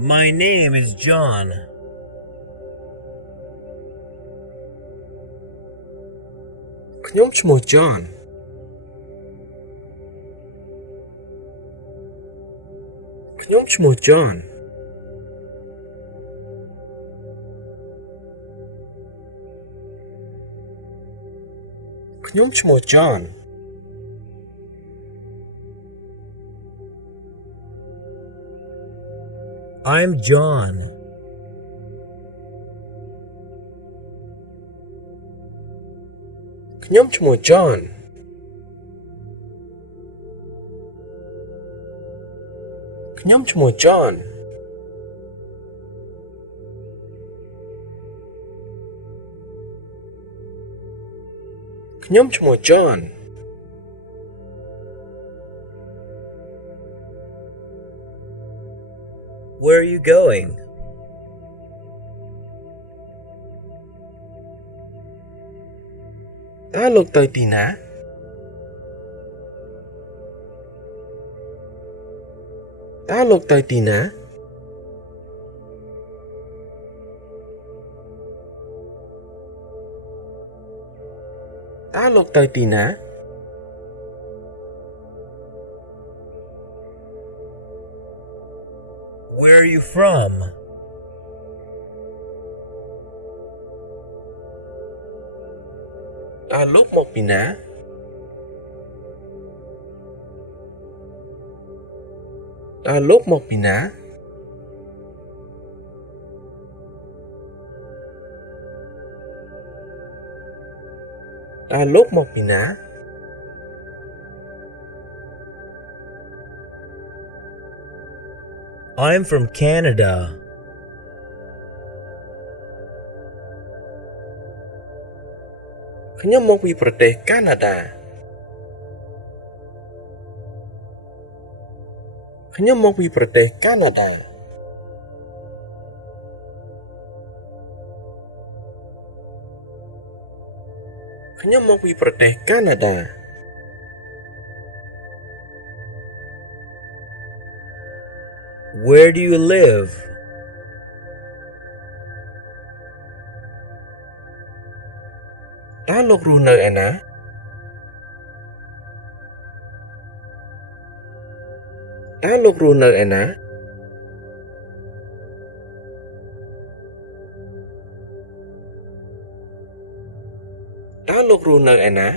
My name is John. ខ្ញុំឈ្មោះ John. ខ្ញុំឈ្មោះ John. ខ្ញុំឈ្មោះ John. I'm John. ខ្ញុំឈ្មោះ John. ខ្ញុំឈ្មោះ John.ខ្ញុំឈ្មោះ John. 'Where are you going? តើលោកទៅទីណា តើលោកទៅទីណា តើលោកទៅទីណា Where are you from? តើលោកមកពីណា តើលោកមកពីណា តើលោកមកពីណា I'm from Canada. ខ្ញុំមកពីប្រទេសកាណាដា ខ្ញុំមកពីប្រទេសកាណាដា ខ្ញុំមកពីប្រទេសកាណាដា Where do you live? តើលោករស់នៅឯណា តើលោករស់នៅឯណា តើលោករស់នៅឯណា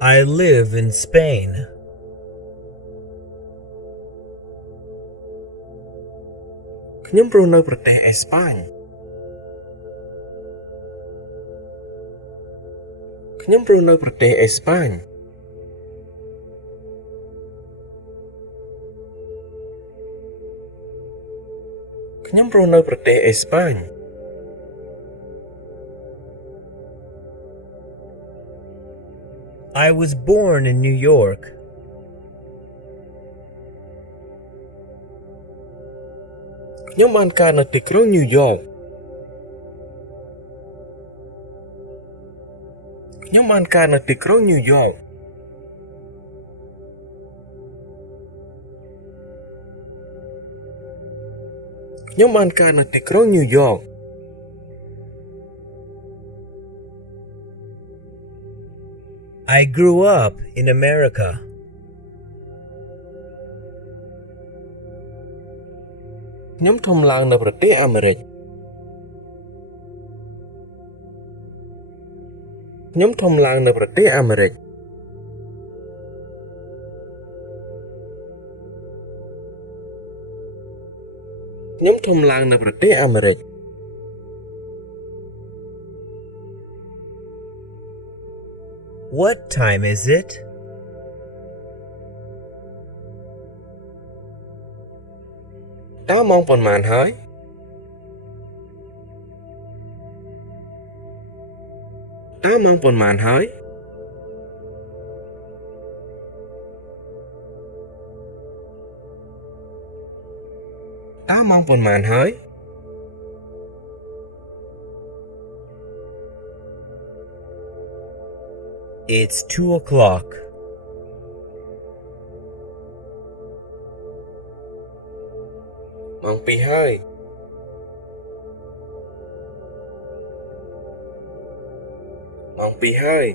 I live in Spain. ខ្ញុំរស់នៅប្រទេសអេស្ប៉ាញ ខ្ញុំរស់នៅប្រទេសអេស្ប៉ាញ ខ្ញុំរស់នៅប្រទេសអេស្ប៉ាញ I was born in New York. ខ្ញុំបានកើតនៅទីក្រុងញូវយ៉ក ខ្ញុំបានកើតនៅទីក្រុងញូវយ៉ក ខ្ញុំបានកើតនៅទីក្រុងញូវយ៉ក I grew up in America. ខ្ញុំធំឡើងនៅប្រទេសអាមេរិក ខ្ញុំធំឡើងនៅប្រទេសអាមេរិក ខ្ញុំធំឡើងនៅប្រទេសអាមេរិក What time is it? តើម៉ោងប៉ុន្មានហើយ តើម៉ោងប៉ុន្មានហើយ តើម៉ោងប៉ុន្មានហើយ It's 2 o'clock. ម៉ោង 2 ហើយម៉ោង 2 ហើយ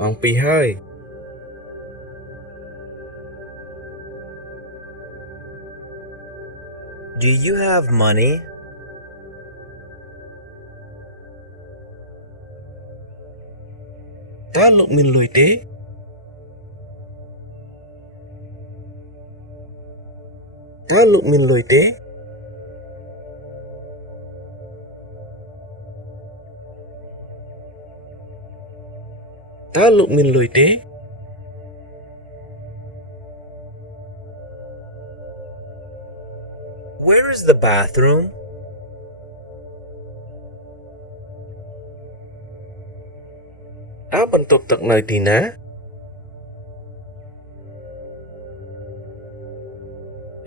ម៉ោង 2 ហើយ Do you have money? តើលោកមានលុយទេតើលោកមានលុយទេតើលោកមានលុយទេ Where is the bathroom? តើបន្ទប់ទឹកនៅទីណា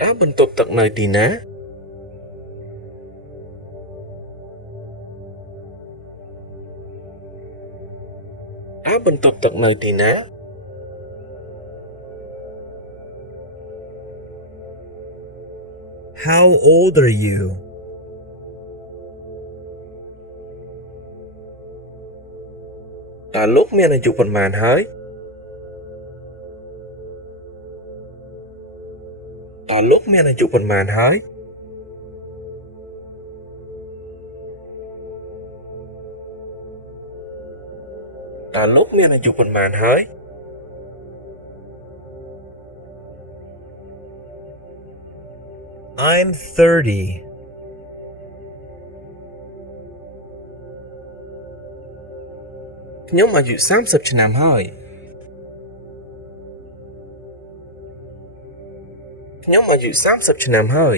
តើបន្ទប់ទឹកនៅទីណាតើបន្ទប់ទឹកនៅទីណា How old are you? តើលោកមានអាយុប៉ុន្មានហើយតើលោកមានអាយុប៉ុន្មានហើយតើលោកមានអាយុប៉ុន្មានហើយ I'm 30. ខ្ញុំអាយុ30ឆ្នាំហើយខ្ញុំអាយុ30ឆ្នាំហើយ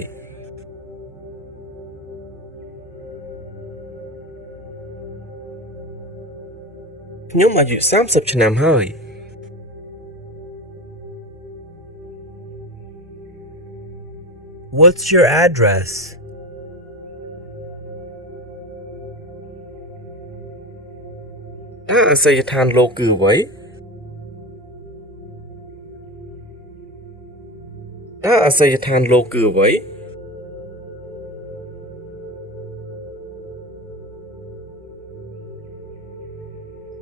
ខ្ញុំអាយុ30ឆ្នាំហើយ What's your address? តើអាសយដ្ឋានលោកគឺអ្វីតើអាសយដ្ឋានលោកគឺអ្វី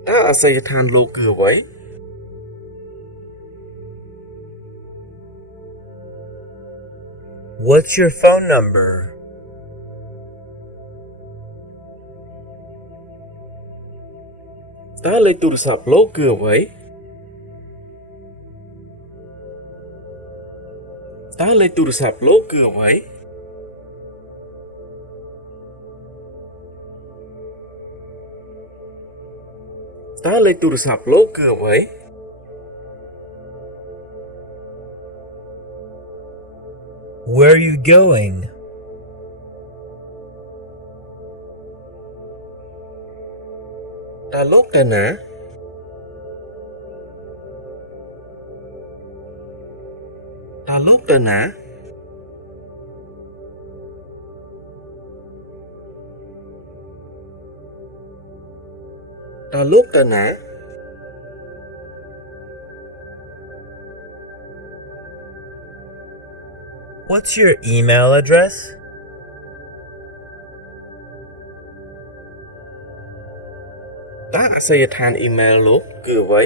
តើអាសយដ្ឋានលោកគឺអ្វី What's your phone number? តើលេខទូរស័ព្ទលោកគឺអ្វីតើលេខទូរស័ព្ទលោកគឺអ្វីតើលេខទូរស័ព្ទលោកគឺអ្វី Where are you going? តើលោកទៅណាតើលោកទៅណាតើលោកទៅណា What's your email address? តើអាសយដ្ឋានអ៊ីមែលលោកគឺអ្វី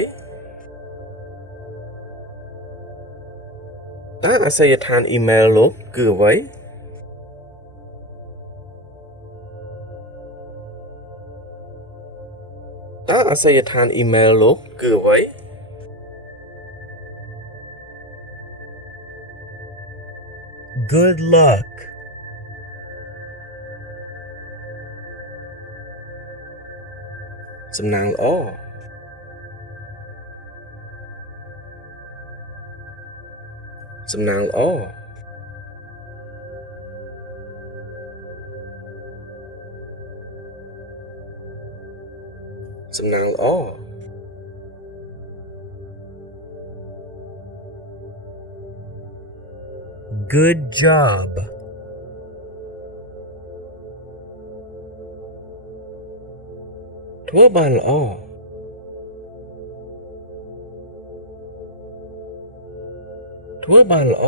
តើអាសយដ្ឋានអ៊ីមែលលោកគឺអ្វីតើអាសយដ្ឋានអ៊ីមែលលោកគឺអ្វី Good luck. សំណាងល្អសំណាងល្អសំណាងល្អ Good job. ធ្វើបានល្អ ធ្វើបានល្អ